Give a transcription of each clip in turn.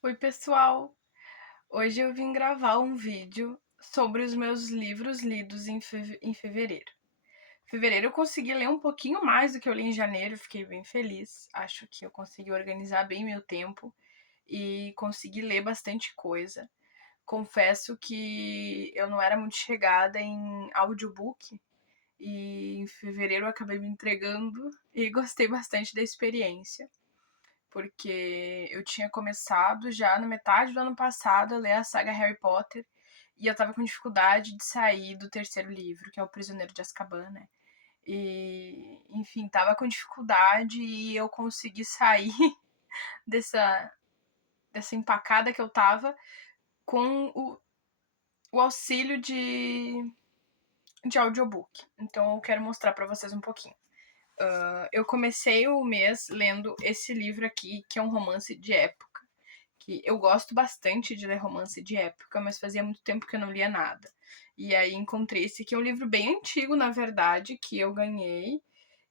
Oi, pessoal! Hoje eu vim gravar um vídeo sobre os meus livros lidos em fevereiro. Em fevereiro eu consegui ler um pouquinho mais do que eu li em janeiro, fiquei bem feliz. Acho que eu consegui organizar bem meu tempo e consegui ler bastante coisa. Confesso que eu não era muito chegada em audiobook e em fevereiro eu acabei me entregando e gostei bastante da experiência, porque eu tinha começado já na metade do ano passado a ler a saga Harry Potter e eu tava com dificuldade de sair do terceiro livro, que é O Prisioneiro de Azkaban, né? E, enfim, tava com dificuldade e eu consegui sair dessa, dessa empacada que eu tava com o auxílio de audiobook. Então eu quero mostrar para vocês um pouquinho. Eu comecei o mês lendo esse livro aqui, que é um romance de época. Que eu gosto bastante de ler romance de época, mas fazia muito tempo que eu não lia nada. E aí encontrei esse que é um livro bem antigo, na verdade, que eu ganhei.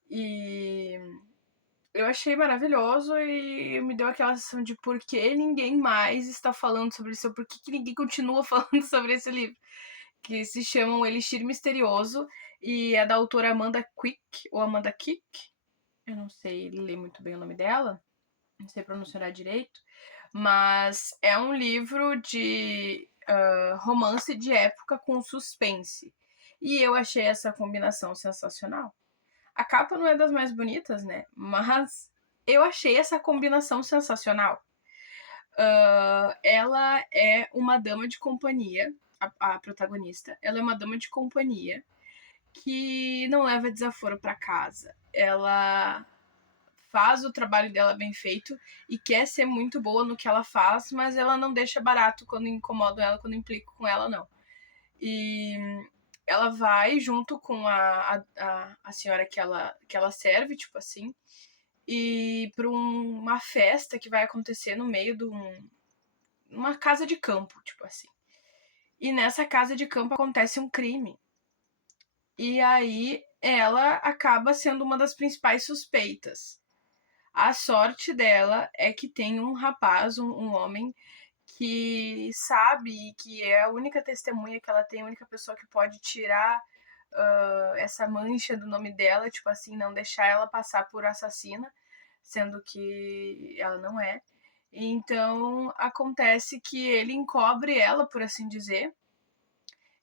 E eu achei maravilhoso e me deu aquela sensação de por que ninguém mais está falando sobre isso, por que ninguém continua falando sobre esse livro. Que se chama O Elixir Misterioso e é da autora Amanda Quick, ou Amanda Kick. Eu não sei ler muito bem o nome dela, não sei pronunciar direito, mas é um livro de romance de época com suspense. E eu achei essa combinação sensacional. A capa não é das mais bonitas, né? Mas eu achei essa combinação sensacional. Ela é uma dama de companhia, a protagonista. Ela é uma dama de companhia que não leva desaforo para casa. Ela faz o trabalho dela bem feito e quer ser muito boa no que ela faz, mas ela não deixa barato quando incomodam ela, quando implicam com ela, não. E ela vai junto com a senhora que ela serve, tipo assim, e para uma festa que vai acontecer no meio de uma casa de campo, tipo assim. E nessa casa de campo acontece um crime. E aí ela acaba sendo uma das principais suspeitas. A sorte dela é que tem um rapaz, um homem, que sabe que é a única testemunha que ela tem, a única pessoa que pode tirar essa mancha do nome dela, tipo assim, não deixar ela passar por assassina, sendo que ela não é. Então acontece que ele encobre ela, por assim dizer,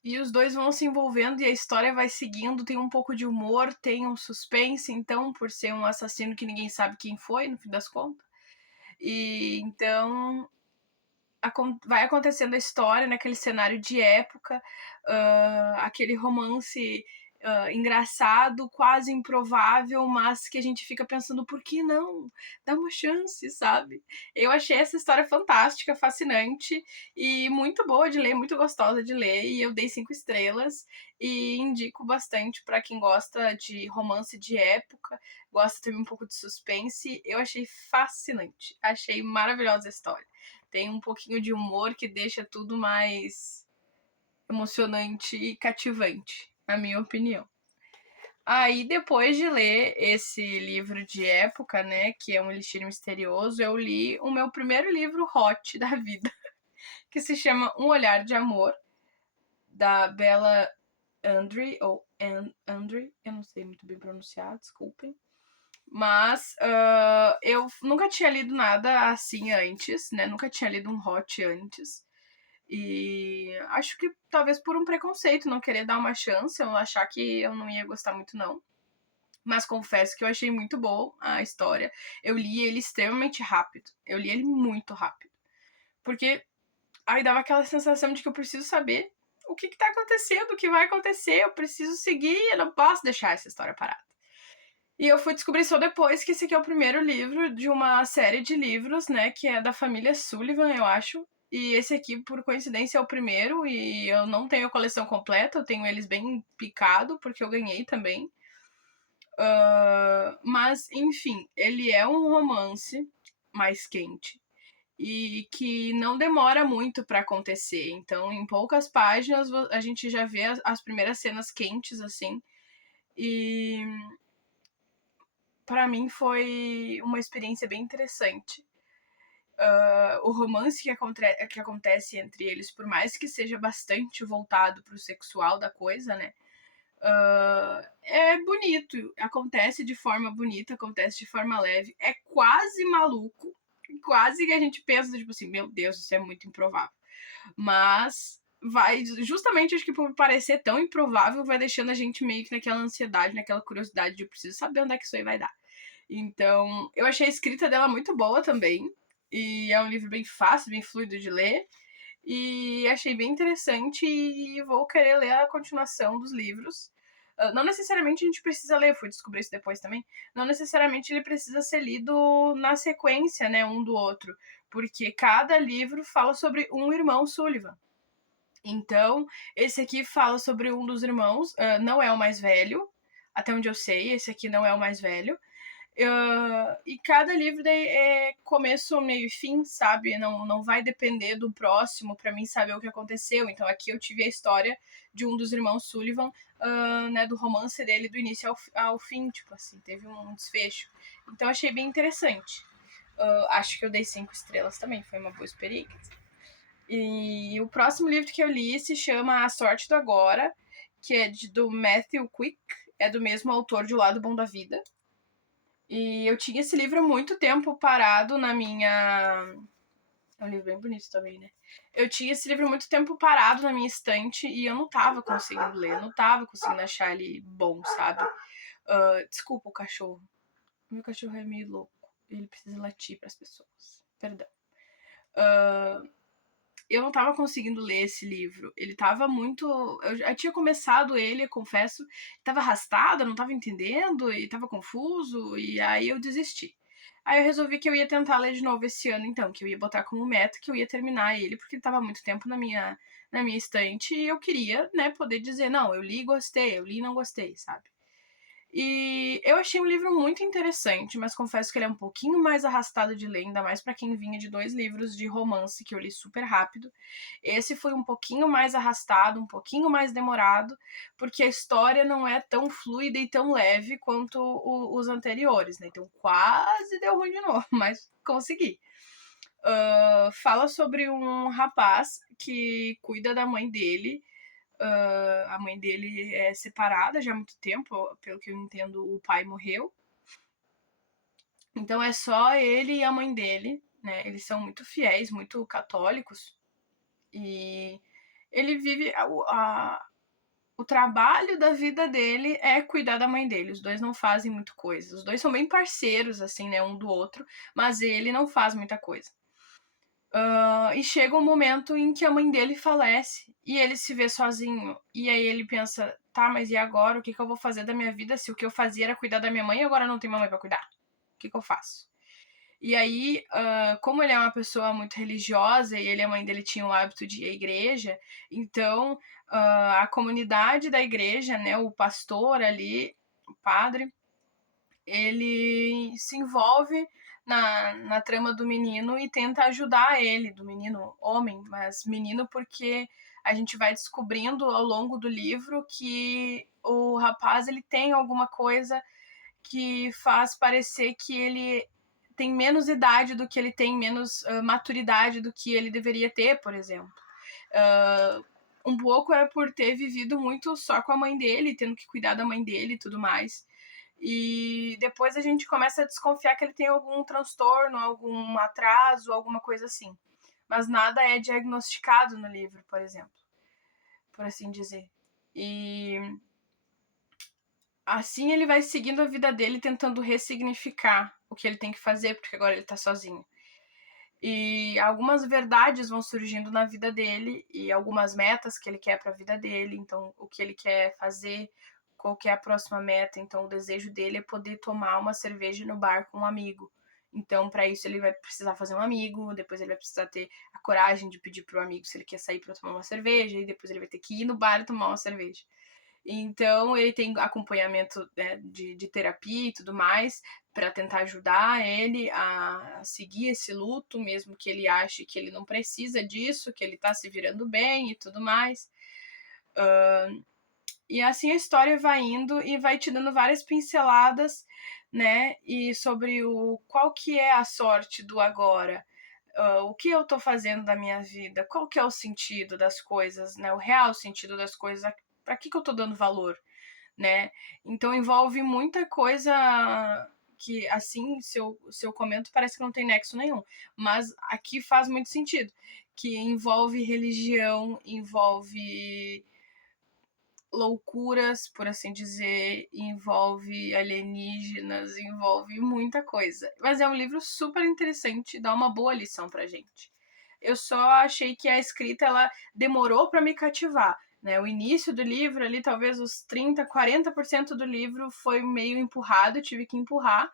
e os dois vão se envolvendo e a história vai seguindo. Tem um pouco de humor, tem um suspense, então, por ser um assassino que ninguém sabe quem foi, no fim das contas. E então vai acontecendo a história naquele cenário de época, aquele romance engraçado, quase improvável, mas que a gente fica pensando por que não? Dá uma chance, sabe? Eu achei essa história fantástica, fascinante e muito boa de ler, muito gostosa de ler, e eu dei 5 estrelas e indico bastante para quem gosta de romance de época, gosta também um pouco de suspense. Eu achei fascinante, achei maravilhosa a história. Tem um pouquinho de humor que deixa tudo mais emocionante e cativante, na minha opinião. Aí, depois de ler esse livro de época, né, que é um Elixir Misterioso, eu li o meu primeiro livro hot da vida, que se chama Um Olhar de Amor, da Bella Andre, ou Andre, eu não sei muito bem pronunciar, desculpem. Mas eu nunca tinha lido nada assim antes, né? Nunca tinha lido um hot antes. E acho que talvez por um preconceito, não querer dar uma chance, eu achar que eu não ia gostar muito, não. Mas confesso que eu achei muito boa a história. Eu li ele extremamente rápido. Eu li ele muito rápido. Porque aí dava aquela sensação de que eu preciso saber o que tá acontecendo, o que vai acontecer, eu preciso seguir, eu não posso deixar essa história parada. E eu fui descobrir só depois que esse aqui é o primeiro livro de uma série de livros, né, que é da família Sullivan, eu acho. E esse aqui, por coincidência, é o primeiro, e eu não tenho a coleção completa, eu tenho eles bem picado, porque eu ganhei também. Mas, enfim, ele é um romance mais quente e que não demora muito para acontecer. Então, em poucas páginas, a gente já vê as primeiras cenas quentes, assim. E para mim foi uma experiência bem interessante. O romance que acontece entre eles, por mais que seja bastante voltado pro sexual da coisa, né? É bonito, acontece de forma bonita, acontece de forma leve, é quase maluco, quase que a gente pensa, tipo assim, meu Deus, isso é muito improvável. Mas vai, justamente acho que por parecer tão improvável, vai deixando a gente meio que naquela ansiedade, naquela curiosidade de eu preciso saber onde é que isso aí vai dar. Então, eu achei a escrita dela muito boa também. E é um livro bem fácil, bem fluido de ler. E achei bem interessante e vou querer ler a continuação dos livros. Não necessariamente a gente precisa ler, fui descobrir isso depois também. Não necessariamente ele precisa ser lido na sequência, né, um do outro. Porque cada livro fala sobre um irmão Sullivan. Então, esse aqui fala sobre um dos irmãos, não é o mais velho, até onde eu sei, esse aqui não é o mais velho. E cada livro daí é começo, meio e fim, sabe? Não vai depender do próximo para mim saber o que aconteceu. Então aqui eu tive a história de um dos irmãos Sullivan, né? Do romance dele do início ao fim, tipo assim, teve um desfecho. Então achei bem interessante. Acho que eu dei 5 estrelas também, foi uma boa experiência. E o próximo livro que eu li se chama A Sorte do Agora, que é do Matthew Quick, é do mesmo autor de O Lado Bom da Vida. E eu tinha esse livro há muito tempo parado na minha. É um livro bem bonito também, né? Eu tinha esse livro há muito tempo parado na minha estante e eu não tava conseguindo ler, não tava conseguindo achar ele bom, sabe? Desculpa o cachorro. Meu cachorro é meio louco. Ele precisa latir pras pessoas. Perdão. Eu não tava conseguindo ler esse livro. Ele tava muito. Eu já tinha começado ele, confesso. Tava arrastado, eu não tava entendendo e tava confuso. E aí eu desisti. Aí eu resolvi que eu ia tentar ler de novo esse ano, então, que eu ia botar como meta que eu ia terminar ele, porque ele tava há muito tempo na minha estante e eu queria, né, poder dizer, não, eu li e gostei, eu li e não gostei, sabe? E eu achei um livro muito interessante, mas confesso que ele é um pouquinho mais arrastado de ler, ainda mais para quem vinha de 2 livros de romance que eu li super rápido. Esse foi um pouquinho mais arrastado, um pouquinho mais demorado, porque a história não é tão fluida e tão leve quanto os anteriores, né? Então quase deu ruim de novo, mas consegui. Fala sobre um rapaz que cuida da mãe dele. A mãe dele é separada já há muito tempo, pelo que eu entendo, o pai morreu. Então é só ele e a mãe dele, né? Eles são muito fiéis, muito católicos. E ele vive. O trabalho da vida dele é cuidar da mãe dele. Os dois não fazem muita coisa. Os dois são bem parceiros, assim, né? Um do outro, mas ele não faz muita coisa. E chega um momento em que a mãe dele falece e ele se vê sozinho. E aí ele pensa: tá, mas e agora? O que eu vou fazer da minha vida se o que eu fazia era cuidar da minha mãe e agora não tem mamãe pra cuidar? O que eu faço? E aí, como ele é uma pessoa muito religiosa e ele e a mãe dele tinham o hábito de ir à igreja, então a comunidade da igreja, né, o pastor ali, o padre, ele se envolve na trama do menino e tenta ajudar ele, do menino homem, mas menino porque a gente vai descobrindo ao longo do livro que o rapaz ele tem alguma coisa que faz parecer que ele tem menos idade do que ele tem, menos maturidade do que ele deveria ter, por exemplo. Um pouco é por ter vivido muito só com a mãe dele, tendo que cuidar da mãe dele e tudo mais. E depois a gente começa a desconfiar que ele tem algum transtorno, algum atraso, alguma coisa assim. Mas nada é diagnosticado no livro, por exemplo, por assim dizer. E assim ele vai seguindo a vida dele, tentando ressignificar o que ele tem que fazer, porque agora ele tá sozinho. E algumas verdades vão surgindo na vida dele e algumas metas que ele quer para a vida dele, então o que ele quer fazer, qual que é a próxima meta, então o desejo dele é poder tomar uma cerveja no bar com um amigo. Então, para isso ele vai precisar fazer um amigo, depois ele vai precisar ter a coragem de pedir pro amigo se ele quer sair para tomar uma cerveja, e depois ele vai ter que ir no bar e tomar uma cerveja. Então, ele tem acompanhamento, né, de terapia e tudo mais, para tentar ajudar ele a seguir esse luto, mesmo que ele ache que ele não precisa disso, que ele tá se virando bem e tudo mais. E assim a história vai indo e vai te dando várias pinceladas, né? E sobre qual que é a sorte do agora. o que eu tô fazendo da minha vida, qual que é o sentido das coisas, né? O real sentido das coisas, para que eu tô dando valor, né? Então envolve muita coisa que, assim, se eu comento, parece que não tem nexo nenhum. Mas aqui faz muito sentido. Que envolve religião, envolve loucuras, por assim dizer, envolve alienígenas, envolve muita coisa. Mas é um livro super interessante, dá uma boa lição pra gente. Eu só achei que a escrita ela demorou para me cativar, né? O início do livro ali, talvez os 30, 40% do livro foi meio empurrado, eu tive que empurrar.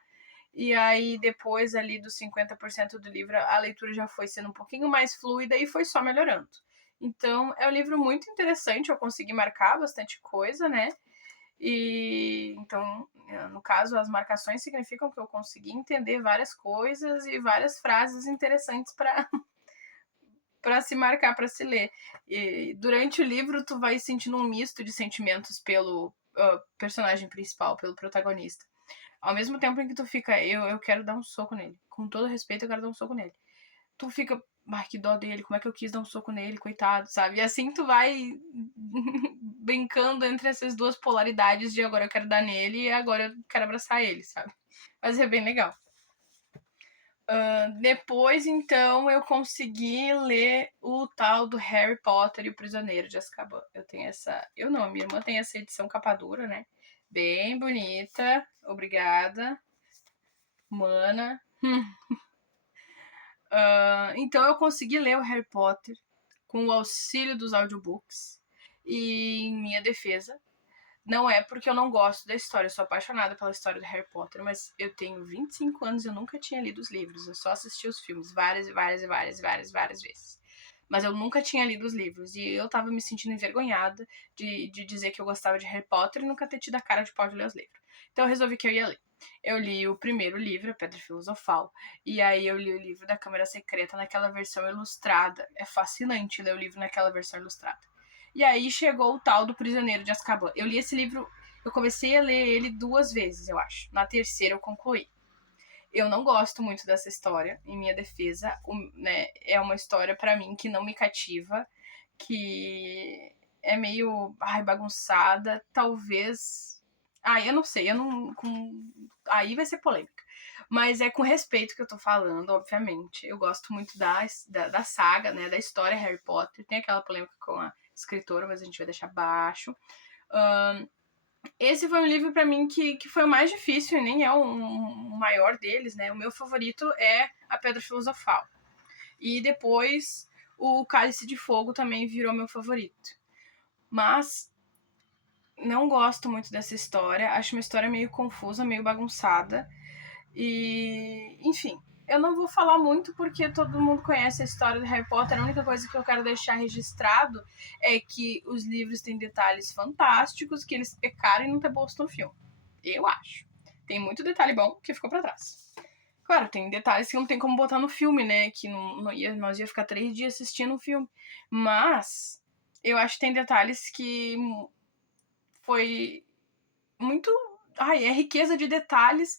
E aí depois ali dos 50% do livro, a leitura já foi sendo um pouquinho mais fluida e foi só melhorando. Então, é um livro muito interessante, eu consegui marcar bastante coisa, né? E então, no caso, as marcações significam que eu consegui entender várias coisas e várias frases interessantes para para se marcar, para se ler. E durante o livro, tu vai sentindo um misto de sentimentos pelo personagem principal, pelo protagonista. Ao mesmo tempo em que tu fica, eu quero dar um soco nele. Com todo respeito, eu quero dar um soco nele. Tu fica, ai, que dó dele, como é que eu quis dar um soco nele, coitado, sabe? E assim tu vai brincando entre essas duas polaridades de agora eu quero dar nele e agora eu quero abraçar ele, sabe? Mas é bem legal. Depois, então, eu consegui ler o tal do Harry Potter e o Prisioneiro de Azkaban. Eu tenho essa. Eu não, minha irmã tem essa edição capa dura, né? Bem bonita. Obrigada, mana. Então eu consegui ler o Harry Potter com o auxílio dos audiobooks. E em minha defesa, não é porque eu não gosto da história, eu sou apaixonada pela história do Harry Potter, mas eu tenho 25 anos e eu nunca tinha lido os livros, eu só assisti os filmes várias e várias e várias e várias, várias vezes. Mas eu nunca tinha lido os livros e eu tava me sentindo envergonhada de dizer que eu gostava de Harry Potter e nunca ter tido a cara de pau de ler os livros. Então eu resolvi que eu ia ler. Eu li o primeiro livro, A Pedra Filosofal, e aí eu li o livro da Câmara Secreta naquela versão ilustrada. É fascinante ler o livro naquela versão ilustrada. E aí chegou o tal do Prisioneiro de Azkaban. Eu li esse livro, eu comecei a ler ele 2 vezes, eu acho. Na terceira eu concluí. Eu não gosto muito dessa história, em minha defesa. Né, é uma história para mim que não me cativa, que é meio bagunçada, talvez. Eu não sei, eu não. Aí vai ser polêmica. Mas é com respeito que eu tô falando, obviamente. Eu gosto muito da saga, né? Da história Harry Potter. Tem aquela polêmica com a escritora, mas a gente vai deixar baixo. Esse foi um livro para mim que foi o mais difícil e nem é o maior deles, né? O meu favorito é A Pedra Filosofal. E depois o Cálice de Fogo também virou meu favorito. Mas não gosto muito dessa história. Acho uma história meio confusa, meio bagunçada. E, enfim, eu não vou falar muito porque todo mundo conhece a história do Harry Potter. A única coisa que eu quero deixar registrado é que os livros têm detalhes fantásticos, que eles pecaram em não ter posto no filme. Eu acho. Tem muito detalhe bom que ficou pra trás. Claro, tem detalhes que não tem como botar no filme, né? Que nós ia ficar 3 dias assistindo o filme. Mas eu acho que tem detalhes que foi muito. Ai, é riqueza de detalhes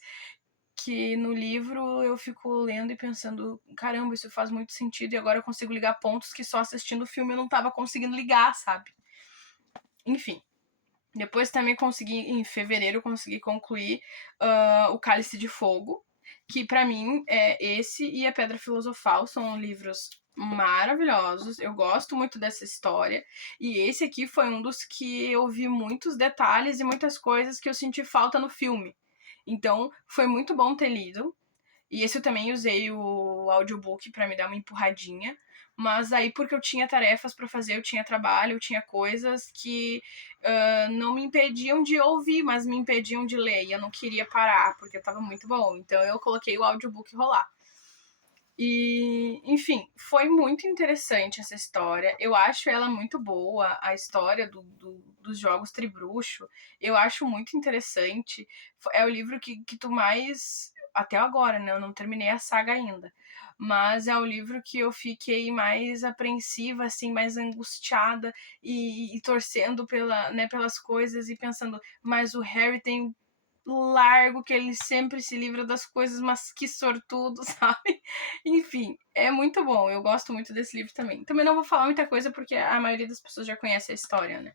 que no livro eu fico lendo e pensando, caramba, isso faz muito sentido e agora eu consigo ligar pontos que só assistindo o filme eu não tava conseguindo ligar, sabe? Enfim. Depois também consegui, em fevereiro, consegui concluir o Cálice de Fogo, que pra mim é esse e a Pedra Filosofal são livros maravilhosos. Eu gosto muito dessa história. E esse aqui foi um dos que eu vi muitos detalhes e muitas coisas que eu senti falta no filme. Então, foi muito bom ter lido. E esse eu também usei o audiobook para me dar uma empurradinha. Mas aí, porque eu tinha tarefas para fazer, eu tinha trabalho, eu tinha coisas que não me impediam de ouvir, mas me impediam de ler. E eu não queria parar, porque estava muito bom. Então eu coloquei o audiobook rolar. E, enfim, foi muito interessante essa história. Eu acho ela muito boa, a história dos jogos Tribruxo. Eu acho muito interessante. É o livro que tu mais. Até agora, né? Eu não terminei a saga ainda. Mas é o livro que eu fiquei mais apreensiva, assim, mais angustiada e torcendo pelas coisas e pensando, mas o Harry tem largo, que ele sempre se livra das coisas, mas que sortudo, sabe? Enfim, é muito bom. Eu gosto muito desse livro também. Também não vou falar muita coisa porque a maioria das pessoas já conhece a história, né?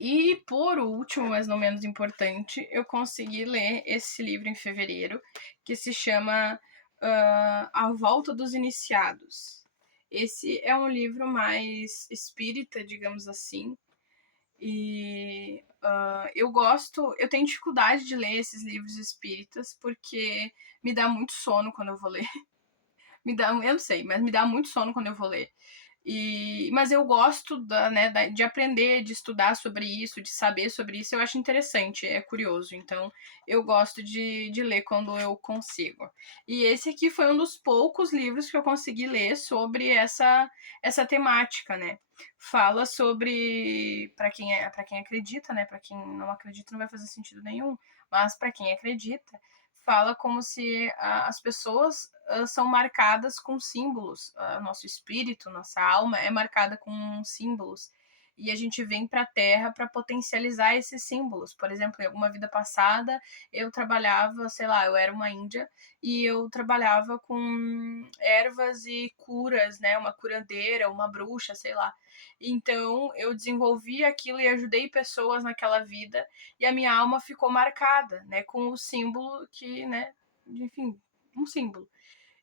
E por último, mas não menos importante, eu consegui ler esse livro em fevereiro, que se chama A Volta dos Iniciados. Esse é um livro mais espírita, digamos assim, e eu tenho dificuldade de ler esses livros espíritas porque me dá muito sono quando eu vou ler. Eu não sei, mas me dá muito sono quando eu vou ler. Mas eu gosto de aprender, de estudar sobre isso, de saber sobre isso. Eu acho interessante, é curioso. Então, eu gosto de ler quando eu consigo. E esse aqui foi um dos poucos livros que eu consegui ler sobre essa temática, né? Fala sobre, para quem acredita, né? Para quem não acredita não vai fazer sentido nenhum, mas para quem acredita, fala como se as pessoas são marcadas com símbolos. Nosso espírito, nossa alma é marcada com símbolos. E a gente vem para a Terra para potencializar esses símbolos. Por exemplo, em alguma vida passada, eu trabalhava, sei lá, eu era uma índia e eu trabalhava com ervas e curas, né? Uma curandeira, uma bruxa, sei lá. Então, eu desenvolvi aquilo e ajudei pessoas naquela vida e a minha alma ficou marcada, né, com o símbolo que, né, enfim, um símbolo.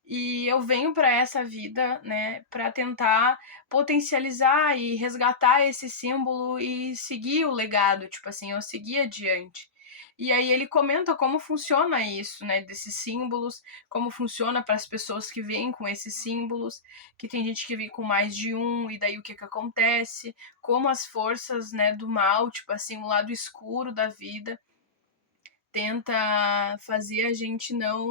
E eu venho para essa vida, né, para tentar potencializar e resgatar esse símbolo e seguir o legado, tipo assim, eu seguir adiante. E aí ele comenta como funciona isso, né, desses símbolos, como funciona para as pessoas que vêm com esses símbolos, que tem gente que vem com mais de um e daí o que que acontece, como as forças, né, do mal, tipo assim, o lado escuro da vida tenta fazer a gente não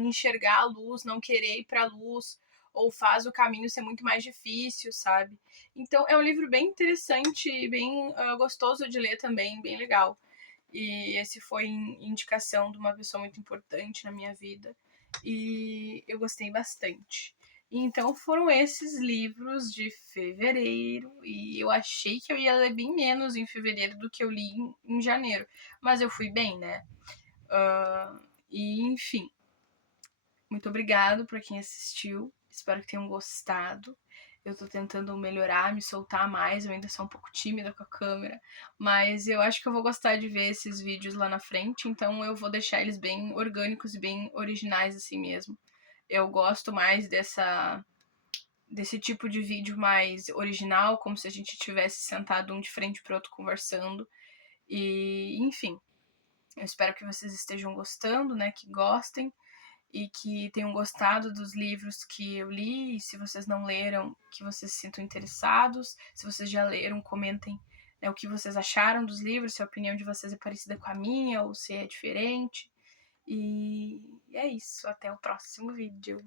enxergar a luz, não querer ir para a luz, ou faz o caminho ser muito mais difícil, sabe? Então é um livro bem interessante, bem gostoso de ler também, bem legal. E esse foi indicação de uma pessoa muito importante na minha vida e eu gostei bastante. Então foram esses livros de fevereiro e eu achei que eu ia ler bem menos em fevereiro do que eu li em janeiro, mas eu fui bem, né? E enfim, muito obrigado para quem assistiu. Espero que tenham gostado. Eu tô tentando melhorar, me soltar mais. Eu ainda sou um pouco tímida com a câmera, mas eu acho que eu vou gostar de ver esses vídeos lá na frente. Então eu vou deixar eles bem orgânicos e bem originais assim mesmo. Eu gosto mais desse tipo de vídeo mais original, como se a gente tivesse sentado um de frente pro outro conversando. E enfim, eu espero que vocês estejam gostando, né? Que gostem e que tenham gostado dos livros que eu li. E se vocês não leram, que vocês se sintam interessados. Se vocês já leram, comentem, né, o que vocês acharam dos livros, se a opinião de vocês é parecida com a minha ou se é diferente. E é isso. Até o próximo vídeo.